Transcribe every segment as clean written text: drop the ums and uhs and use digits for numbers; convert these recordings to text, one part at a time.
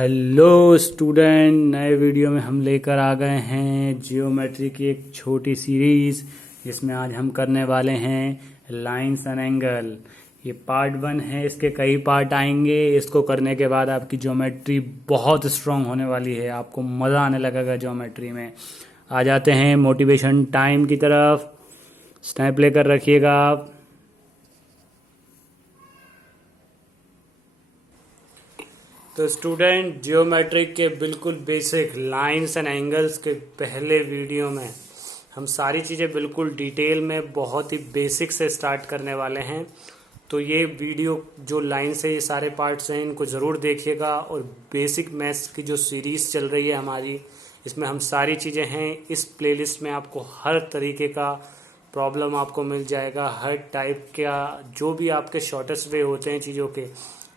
Hello student, नए video में हम लेकर आ गए हैं जियोमेट्री की एक छोटी सीरीज़ जिसमें आज हम करने वाले हैं लाइंस एंड एंगल। ये पार्ट 1 है, इसके कई पार्ट आएंगे। इसको करने के बाद आपकी ज्योमेट्री बहुत स्ट्रांग होने वाली है, आपको मज़ा आने लगेगा ज्योमेट्री में। आ जाते हैं मोटिवेशन टाइम की तरफ। स्नैप लेकर रखिएगा आप। तो स्टूडेंट, जियोमेट्री के बिल्कुल बेसिक लाइंस एंड एंगल्स के पहले वीडियो में हम सारी चीज़ें बिल्कुल डिटेल में बहुत ही बेसिक से स्टार्ट करने वाले हैं। तो ये वीडियो जो लाइंस है, ये सारे पार्ट्स हैं, इनको ज़रूर देखिएगा। और बेसिक मैथ्स की जो सीरीज़ चल रही है हमारी, इसमें हम सारी चीज़ें हैं। इस प्लेलिस्ट में आपको हर तरीके का प्रॉब्लम आपको मिल जाएगा, हर टाइप का जो भी आपके शॉर्टेस्ट वे होते हैं चीज़ों के,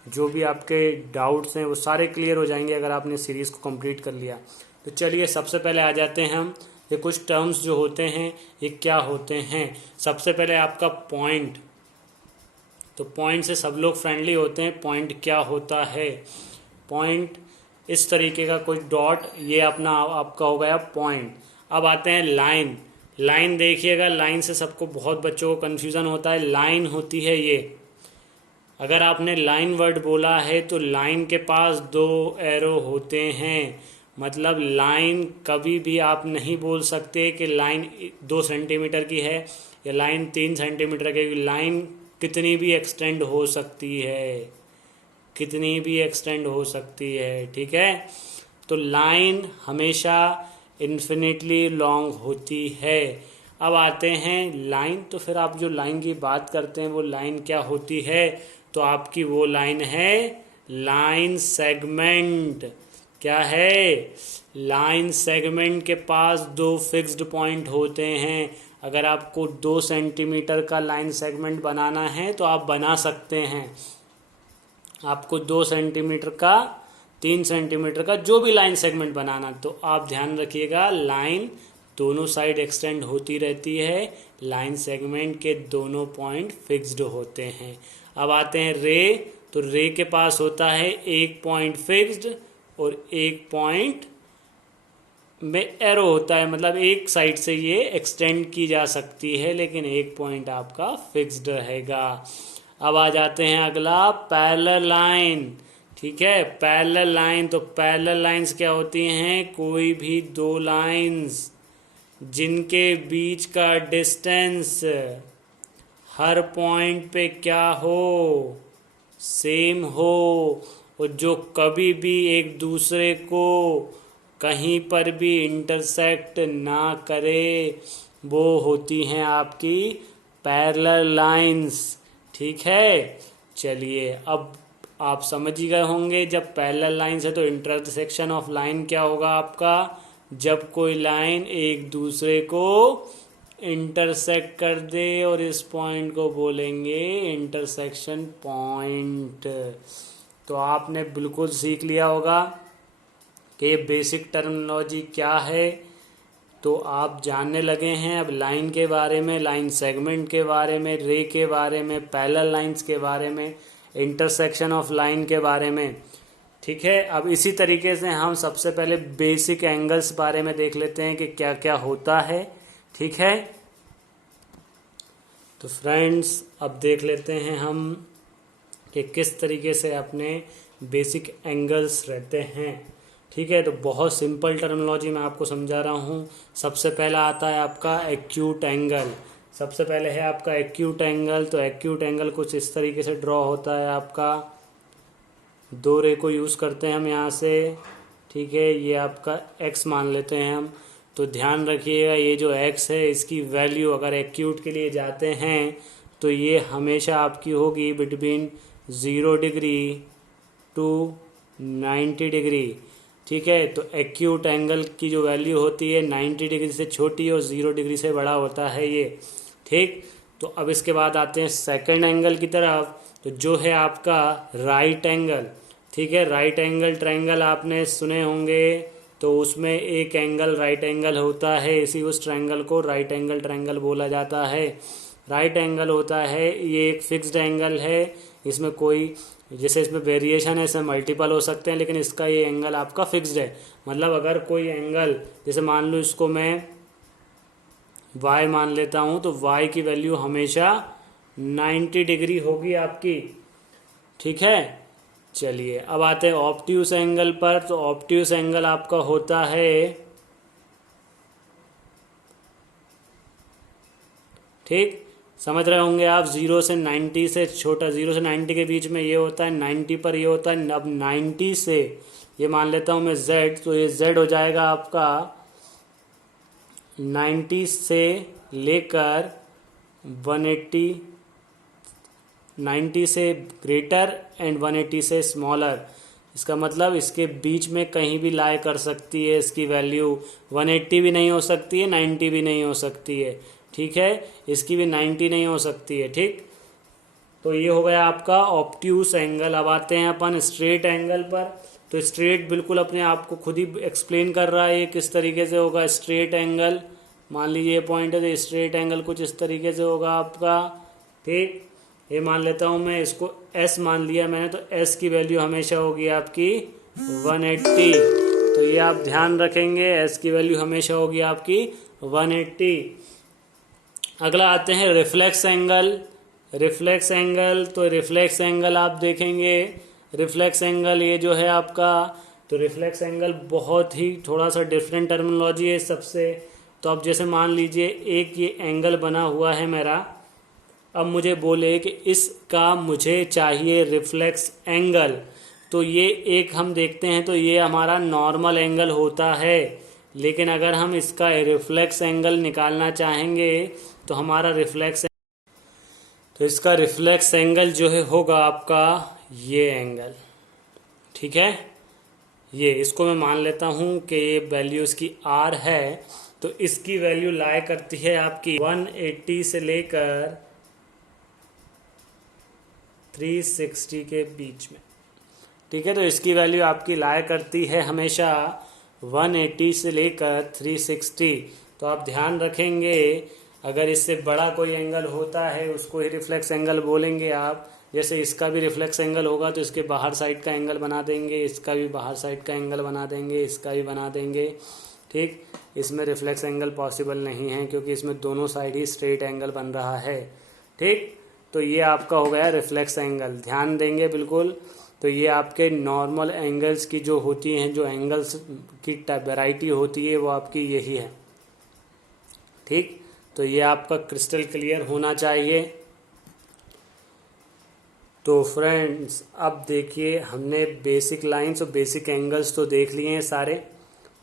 जो भी आपके डाउट्स हैं वो सारे क्लियर हो जाएंगे अगर आपने सीरीज़ को कंप्लीट कर लिया। तो चलिए सबसे पहले आ जाते हैं हम। ये कुछ टर्म्स जो होते हैं ये क्या होते हैं। सबसे पहले आपका पॉइंट। तो पॉइंट से सब लोग फ्रेंडली होते हैं। पॉइंट क्या होता है? पॉइंट इस तरीके का कोई डॉट, ये अपना आपका हो गया पॉइंट। अब आते हैं लाइन। लाइन देखिएगा, लाइन से सबको बहुत बच्चों को कन्फ्यूज़न होता है। लाइन होती है ये, अगर आपने लाइन वर्ड बोला है तो लाइन के पास 2 एरो होते हैं। मतलब लाइन कभी भी आप नहीं बोल सकते कि लाइन 2 सेंटीमीटर की है या लाइन 3 सेंटीमीटर की। लाइन कितनी भी एक्सटेंड हो सकती है, कितनी भी एक्सटेंड हो सकती है, ठीक है। तो लाइन हमेशा इन्फिनिटली लॉन्ग होती है। अब आते हैं लाइन। तो फिर आप जो लाइन की बात करते हैं वो लाइन क्या होती है? तो आपकी वो लाइन है लाइन सेगमेंट। क्या है? लाइन सेगमेंट के पास 2 फिक्स्ड पॉइंट होते हैं। अगर आपको 2 सेंटीमीटर का लाइन सेगमेंट बनाना है तो आप बना सकते हैं। आपको 2 सेंटीमीटर का, 3 सेंटीमीटर का जो भी लाइन सेगमेंट बनाना, तो आप ध्यान रखिएगा लाइन दोनों साइड एक्सटेंड होती रहती है। लाइन सेगमेंट के दोनों पॉइंट फिक्स्ड होते हैं। अब आते हैं रे। तो रे के पास होता है एक पॉइंट फिक्स्ड और एक पॉइंट में एरो होता है। मतलब एक साइड से ये एक्सटेंड की जा सकती है लेकिन एक पॉइंट आपका फिक्स्ड रहेगा। अब आ जाते हैं अगला, पैरेलल लाइन। ठीक है, पैरेलल लाइन। तो पैरेलल लाइंस क्या होती हैं? कोई भी 2 लाइंस जिनके बीच का डिस्टेंस हर पॉइंट पे क्या हो, सेम हो, और जो कभी भी एक दूसरे को कहीं पर भी इंटरसेक्ट ना करे, वो होती हैं आपकी पैरेलल लाइंस। ठीक है। चलिए, अब आप समझ ही गए होंगे जब पैरेलल लाइंस है तो इंटरसेक्शन ऑफ लाइन क्या होगा आपका? जब कोई लाइन एक दूसरे को इंटरसेक्ट कर दे, और इस पॉइंट को बोलेंगे इंटरसेक्शन पॉइंट। तो आपने बिल्कुल सीख लिया होगा कि ये बेसिक टर्मिनोलॉजी क्या है। तो आप जानने लगे हैं अब लाइन के बारे में, लाइन सेगमेंट के बारे में, रे के बारे में, पैरेलल लाइंस के बारे में, इंटरसेक्शन ऑफ लाइन के बारे में। ठीक है। अब इसी तरीके से हम सबसे पहले बेसिक एंगल्स बारे में देख लेते हैं कि क्या क्या होता है। ठीक है। तो फ्रेंड्स, अब देख लेते हैं हम कि किस तरीके से अपने बेसिक एंगल्स रहते हैं। ठीक है। तो बहुत सिंपल टर्मिनोलॉजी मैं आपको समझा रहा हूँ। सबसे पहला आता है आपका एक्यूट एंगल। सबसे पहले है आपका एक्यूट एंगल। तो एक्यूट एंगल कुछ इस तरीके से ड्रॉ होता है आपका। 2 रे को यूज़ करते हैं हम यहाँ से। ठीक है, ये आपका x मान लेते हैं हम। तो ध्यान रखिएगा, ये जो x है इसकी वैल्यू अगर एक्यूट के लिए जाते हैं तो ये हमेशा आपकी होगी बिटवीन 0 डिग्री टू 90 डिग्री। ठीक है। तो एक्यूट एंगल की जो वैल्यू होती है 90 डिग्री से छोटी और 0 डिग्री से बड़ा होता है ये। ठीक। तो अब इसके बाद आते हैं सेकंड एंगल की तरफ। तो जो है आपका राइट एंगल। ठीक है, राइट एंगल ट्रायंगल आपने सुने होंगे। तो उसमें एक एंगल राइट एंगल होता है, इसी उस ट्रायंगल को राइट एंगल ट्रायंगल बोला जाता है। राइट एंगल होता है, ये एक फिक्स्ड एंगल है, इसमें कोई जैसे इसमें वेरिएशन है, इसमें मल्टीपल हो सकते हैं, लेकिन इसका ये एंगल आपका फिक्स्ड है। मतलब अगर कोई एंगल, जैसे मान लो इसको मैं y मान लेता हूँ, तो y की वैल्यू हमेशा 90 डिग्री होगी आपकी। ठीक है, चलिए अब आते हैं ऑब्ट्यूस एंगल पर। तो ऑब्ट्यूस एंगल आपका होता है, ठीक, समझ रहे होंगे आप, 0 से 90 से छोटा, 0 से 90 के बीच में ये होता है, 90 पर ये होता है। अब 90 से ये मान लेता हूँ मैं z, तो ये z हो जाएगा आपका 90 से लेकर 180, 90 से ग्रेटर एंड 180 से स्मॉलर। इसका मतलब इसके बीच में कहीं भी लाई कर सकती है। इसकी वैल्यू 180 भी नहीं हो सकती है, 90 भी नहीं हो सकती है। ठीक है, इसकी भी 90 नहीं हो सकती है। ठीक, तो ये हो गया आपका ऑब्ट्यूस एंगल। अब आते हैं अपन स्ट्रेट एंगल पर। तो स्ट्रेट बिल्कुल अपने आप को खुद ही एक्सप्लेन कर रहा है ये किस तरीके से होगा स्ट्रेट एंगल। मान लीजिए ये पॉइंट है, तो स्ट्रेट एंगल कुछ इस तरीके से होगा आपका। ठीक, ये मान लेता हूँ मैं, इसको S मान लिया मैंने, तो S की वैल्यू हमेशा होगी आपकी 180। तो ये आप ध्यान रखेंगे, S की वैल्यू हमेशा होगी आपकी 180। अगला आते हैं रिफ्लेक्स एंगल। रिफ्लेक्स एंगल, तो रिफ्लेक्स एंगल आप देखेंगे, रिफ्लेक्स एंगल ये जो है आपका, तो रिफ्लेक्स एंगल बहुत ही थोड़ा सा डिफरेंट टर्मिनोलॉजी है सबसे। तो अब जैसे मान लीजिए एक ये एंगल बना हुआ है मेरा, अब मुझे बोले कि इसका मुझे चाहिए रिफ्लेक्स एंगल, तो ये एक हम देखते हैं, तो ये हमारा नॉर्मल एंगल होता है। लेकिन अगर हम इसका रिफ्लेक्स एंगल निकालना चाहेंगे, तो हमारा रिफ्लेक्स, तो इसका रिफ्लेक्स एंगल जो है होगा आपका ये एंगल। ठीक है, ये इसको मैं मान लेता हूँ कि ये वैल्यू इसकी R है, तो इसकी वैल्यू लाई करती है आपकी 180 से लेकर 360 के बीच में। ठीक है, तो इसकी वैल्यू आपकी लाई करती है हमेशा 180 से लेकर 360। तो आप ध्यान रखेंगे, अगर इससे बड़ा कोई एंगल होता है उसको ही रिफ्लेक्स एंगल बोलेंगे आप। जैसे इसका भी रिफ्लेक्स एंगल होगा, तो इसके बाहर साइड का एंगल बना देंगे, इसका भी बाहर साइड का एंगल बना देंगे, इसका भी बना देंगे। ठीक, इसमें रिफ्लेक्स एंगल पॉसिबल नहीं है, क्योंकि इसमें दोनों साइड ही स्ट्रेट एंगल बन रहा है। ठीक, तो ये आपका हो गया रिफ्लेक्स एंगल, ध्यान देंगे बिल्कुल। तो ये आपके नॉर्मल एंगल्स की जो होती हैं, जो एंगल्स की वैरायटी होती है, वो आपकी यही है। ठीक, तो ये आपका क्रिस्टल क्लियर होना चाहिए। तो फ्रेंड्स, अब देखिए, हमने बेसिक लाइंस और बेसिक एंगल्स तो देख लिए हैं सारे।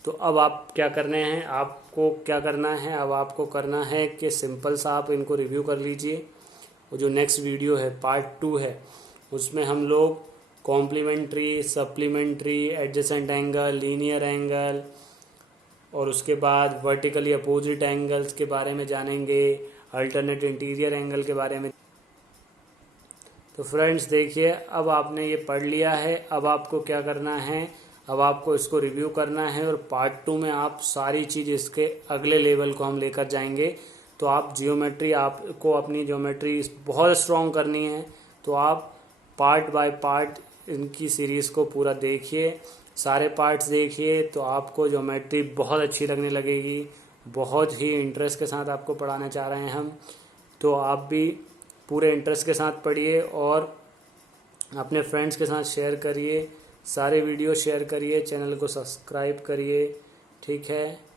तो अब आप क्या करने हैं, आपको क्या करना है, अब आपको करना है कि सिंपल सा आप इनको रिव्यू कर लीजिए। वो जो नेक्स्ट वीडियो है पार्ट 2 है, उसमें हम लोग complementary, supplementary, adjacent angle, linear angle और उसके बाद वर्टिकली अपोजिट एंगल्स के बारे में जानेंगे, अल्टरनेट इंटीरियर एंगल के बारे में। तो फ्रेंड्स देखिए, अब आपने ये पढ़ लिया है, अब आपको क्या करना है, अब आपको इसको रिव्यू करना है, और पार्ट 2 में आप सारी चीज़ इसके अगले लेवल को हम लेकर जाएंगे। तो आप जियोमेट्री, आपको अपनी जियोमेट्री बहुत स्ट्रॉन्ग करनी है, तो आप पार्ट बाय पार्ट इनकी सीरीज़ को पूरा देखिए, सारे पार्ट्स देखिए, तो आपको ज्योमेट्री बहुत अच्छी लगने लगेगी। बहुत ही इंटरेस्ट के साथ आपको पढ़ाना चाह रहे हैं हम, तो आप भी पूरे इंटरेस्ट के साथ पढ़िए और अपने फ्रेंड्स के साथ शेयर करिए, सारे वीडियो शेयर करिए, चैनल को सब्सक्राइब करिए। ठीक है।